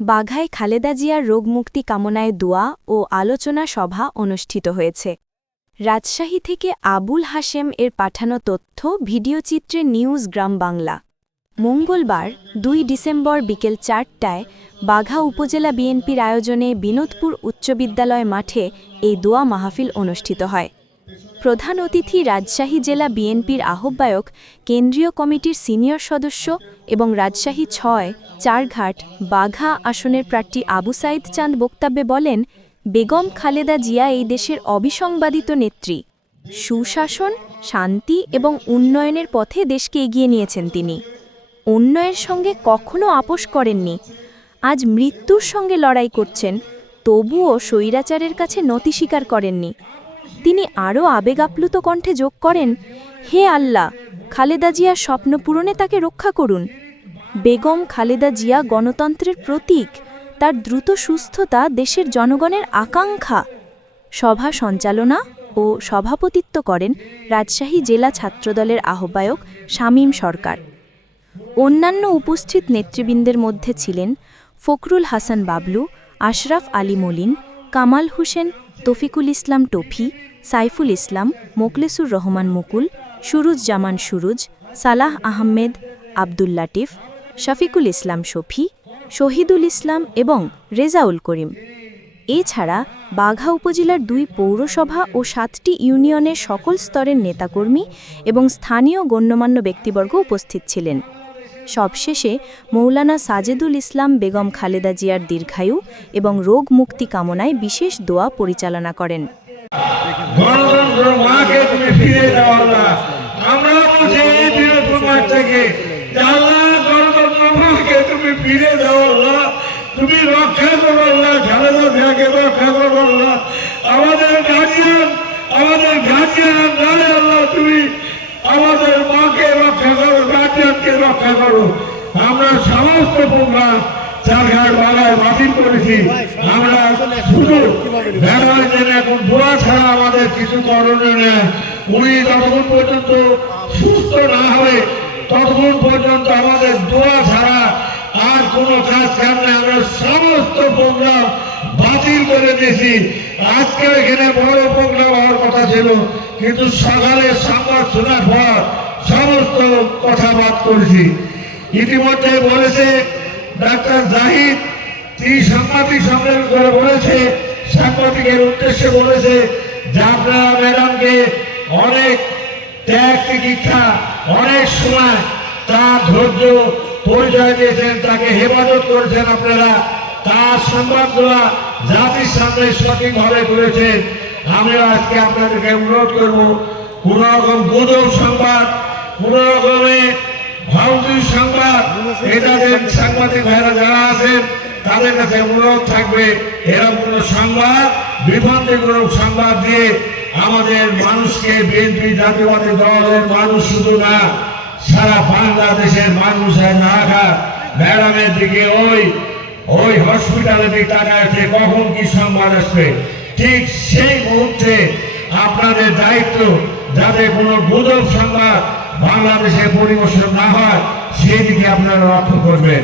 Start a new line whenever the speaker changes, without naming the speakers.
বাঘায় খালেদা জিয়ার রোগমুক্তি কামনায় দোয়া ও আলোচনা সভা অনুষ্ঠিত হয়েছে। রাজশাহী থেকে আবুল হাশেম এর পাঠানো তথ্য ভিডিওচিত্রে নিউজ গ্রাম বাংলা। মঙ্গলবার, দুই ডিসেম্বর বিকেল চারটায় বাঘা উপজেলা বিএনপির আয়োজনে বিনোদপুর উচ্চ বিদ্যালয় মাঠে এই দোয়া মাহফিল অনুষ্ঠিত হয়। প্রধান অতিথি রাজশাহী জেলা বিএনপির আহ্বায়ক, কেন্দ্রীয় কমিটির সিনিয়র সদস্য এবং রাজশাহী ছয়, চারঘাট, বাঘা আসনের প্রার্থী আবু সাইদ চাঁদ বক্তব্যে বলেন, বেগম খালেদা জিয়া এই দেশের অবিসংবাদিত নেত্রী। সুশাসন, শান্তি এবং উন্নয়নের পথে দেশকে এগিয়ে নিয়েছেন তিনি। অন্যয়ের সঙ্গে কখনো আপোষ করেননি। আজ মৃত্যুর সঙ্গে লড়াই করছেন, তবুও স্বৈরাচারের কাছে নতি স্বীকার করেননি। তিনি আরও আবেগাপ্লুত কণ্ঠে যোগ করেন, হে আল্লাহ, খালেদা জিয়ার স্বপ্ন পূরণে তাকে রক্ষা করুন। বেগম খালেদা জিয়া গণতন্ত্রের প্রতীক, তার দ্রুত সুস্থতা দেশের জনগণের আকাঙ্ক্ষা। সভা সঞ্চালনা ও সভাপতিত্ব করেন রাজশাহী জেলা ছাত্রদলের আহ্বায়ক শামীম সরকার। অন্যান্য উপস্থিত নেতৃবৃন্দের মধ্যে ছিলেন ফখরুল হাসান বাবলু, আশরাফ আলী মলিন, কামাল হোসেন তফিকুল ইসলাম টফি, সাইফুল ইসলাম মোকলেসুর রহমান মুকুল, সুরুজ জামান সুরুজ, সালাহ আহমেদ, আব্দুল লাটিফ শফিকুল ইসলাম শফি, শহীদুল ইসলাম এবং রেজাউল করিম। এছাড়া বাঘা উপজেলার দুই পৌরসভা ও সাতটি ইউনিয়নের সকল স্তরের নেতাকর্মী এবং স্থানীয় গণ্যমান্য ব্যক্তিবর্গ উপস্থিত ছিলেন। সবশেষে মৌলানা সাজেদুল ইসলাম বেগম খালেদা জিয়ার দীর্ঘায়ু এবং রোগ মুক্তি কামনায় বিশেষ দোয়া পরিচালনা করেন।
আমাদের আমাদের নাই আল্লাহ তুমি আমাদের মাকে রক্ষা করো গার্জিয়ানকে রক্ষা করো আমরা সমস্ত প্রোগ্রাম বাতিল করে দিয়েছি। আজকে বড় প্রোগ্রাম হওয়ার কথা ছিল, কিন্তু সকালে সংবাদ শোনার পর সমস্ত কথা বাদ করেছি। ইতিমধ্যে বলেছে ডাক্তার জাহিদ, তিনি সাংবাদিক সম্মেলন করে বলেছে, সাংবাদিকের উদ্দেশ্যে বলেছে যে আপনারা ম্যাডামকে অনেক ত্যাগ চিকিৎসা অনেক সময় তার ধৈর্য পরিচয় দিয়েছেন, তাকে হেফাজত করেছেন আপনারা। তার সংবাদগুলা জাতির সামনে সঠিকভাবে করেছেন আমিও আজকে আপনাদেরকে অনুরোধ করব, কোন রকম গুজব সংবাদ, কোন রকমের যে সাংবাদিক ভাইরা যারা আছেন, তাদের কাছে অনুরোধ থাকবে, এরকম কোন সংবাদ বিভ্রান্তিমূলক সংবাদ দিয়ে আমাদের মানুষকে বিএনপি জাতীয়বাদী দলের মানুষ শুধু না, সারা বাংলাদেশের মানুষের নাগা ম্যাডামের দিকে ওই ওই হসপিটালের দিকে তাকায় আছে, কখন কি সংবাদ আসবে? ঠিক সেই মুহূর্তে আপনাদের দায়িত্ব, যাতে কোনো গুজব সংবাদ বাংলাদেশে পরিবেশন না হয় সেদিকে আপনারা লক্ষ্য করবেন।